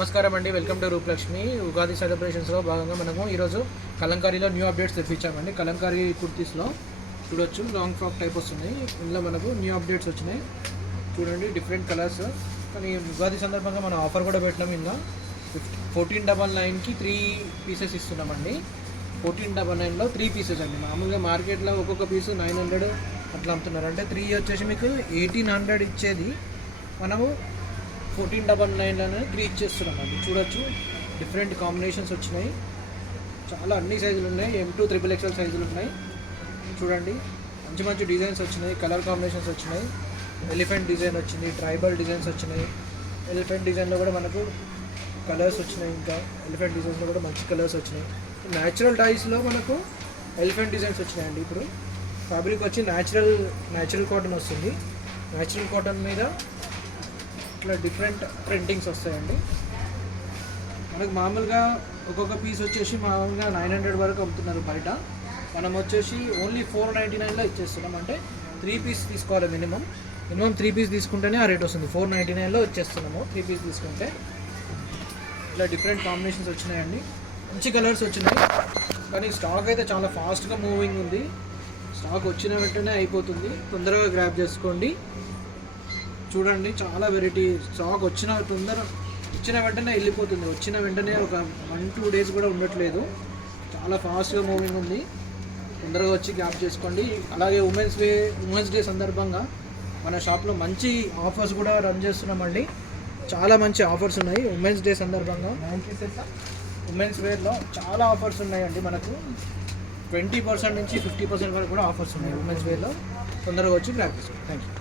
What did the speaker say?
నమస్కారం అండి, welcome to Rupalakshmi. Ugadi సెలబ్రేషన్స్లో భాగంగా మనము ఈరోజు కలంకారీలో న్యూ అప్డేట్స్ తెప్పించామండి. కలంకారీ కుర్తీస్లో చూడొచ్చు, లాంగ్ ఫ్రాక్ టైప్ వస్తుంది. ఇందులో మనకు న్యూ అప్డేట్స్ వచ్చినాయి చూడండి, డిఫరెంట్ కలర్స్. కానీ ఉగాది సందర్భంగా మనం ఆఫర్ కూడా పెట్టినాం. ఇంకా 1499కి 3 పీసెస్ ఇస్తున్నామండి. 1499లో 3 పీసెస్ అండి. మామూలుగా మార్కెట్లో ఒక్కొక్క పీసు 900 అట్లా అమ్ముతున్నారు. అంటే 3 వచ్చేసి మీకు 1800 ఇచ్చేది మనము 1499లోనే 3 ఇచ్చేస్తున్నామండి. చూడొచ్చు, డిఫరెంట్ కాంబినేషన్స్ వచ్చినాయి. చాలా అన్ని సైజులు ఉన్నాయి, M2 XXL సైజులు ఉన్నాయి. చూడండి, మంచి మంచి డిజైన్స్ వచ్చినాయి, కలర్ కాంబినేషన్స్ వచ్చినాయి. ఎలిఫెంట్ డిజైన్ వచ్చింది, ట్రైబల్ డిజైన్స్ వచ్చినాయి. ఎలిఫెంట్ డిజైన్లో కూడా మనకు కలర్స్ వచ్చినాయి. ఇంకా ఎలిఫెంట్ డిజైన్లో కూడా మంచి కలర్స్ వచ్చినాయి. న్యాచురల్ డైస్లో మనకు ఎలిఫెంట్ డిజైన్స్ వచ్చినాయండి. ఇప్పుడు ఫ్యాబ్రిక్ వచ్చి న్యాచురల్ కాటన్ వస్తుంది. న్యాచురల్ కాటన్ మీద ఇట్లా డిఫరెంట్ ప్రింటింగ్స్ వస్తాయండి. మనకు మామూలుగా ఒక్కొక్క పీస్ వచ్చేసి మామూలుగా 900 వరకు అమ్ముతున్నారు బయట. మనం వచ్చేసి ఓన్లీ 499లో ఇచ్చేస్తున్నాం. అంటే 3 పీస్ తీసుకోవాలి మినిమం 3 పీస్ తీసుకుంటేనే ఆ రేట్ వస్తుంది. 499లో ఇచ్చేస్తున్నాము 3 పీస్ తీసుకుంటే. ఇట్లా డిఫరెంట్ కాంబినేషన్స్ వచ్చినాయండి, మంచి కలర్స్ వచ్చినాయి. కానీ స్టాక్ అయితే చాలా ఫాస్ట్గా మూవింగ్ ఉంది. స్టాక్ వచ్చిన వెంటనే అయిపోతుంది, తొందరగా గ్రాబ్ చేసుకోండి. చూడండి, చాలా వెరైటీ స్టాక్ వచ్చిన వెంటనే వెళ్ళిపోతుంది. వచ్చిన వెంటనే ఒక 1-2 డేస్ కూడా ఉండట్లేదు. చాలా ఫాస్ట్గా మూవింగ్ ఉంది, తొందరగా వచ్చి గ్రాబ్ చేసుకోండి. అలాగే ఉమెన్స్ డే సందర్భంగా మన షాప్లో మంచి ఆఫర్స్ కూడా రన్ చేస్తున్నామండి. చాలా మంచి ఆఫర్స్ ఉన్నాయి ఉమెన్స్ డే సందర్భంగా. ఉమెన్స్ వేర్లో చాలా ఆఫర్స్ ఉన్నాయండి. మనకు 20% నుంచి 50% వరకు కూడా ఆఫర్స్ ఉన్నాయి ఉమెన్స్ వేర్లో. తొందరగా వచ్చి గ్రాబ్ చేసుకోండి. Thank you.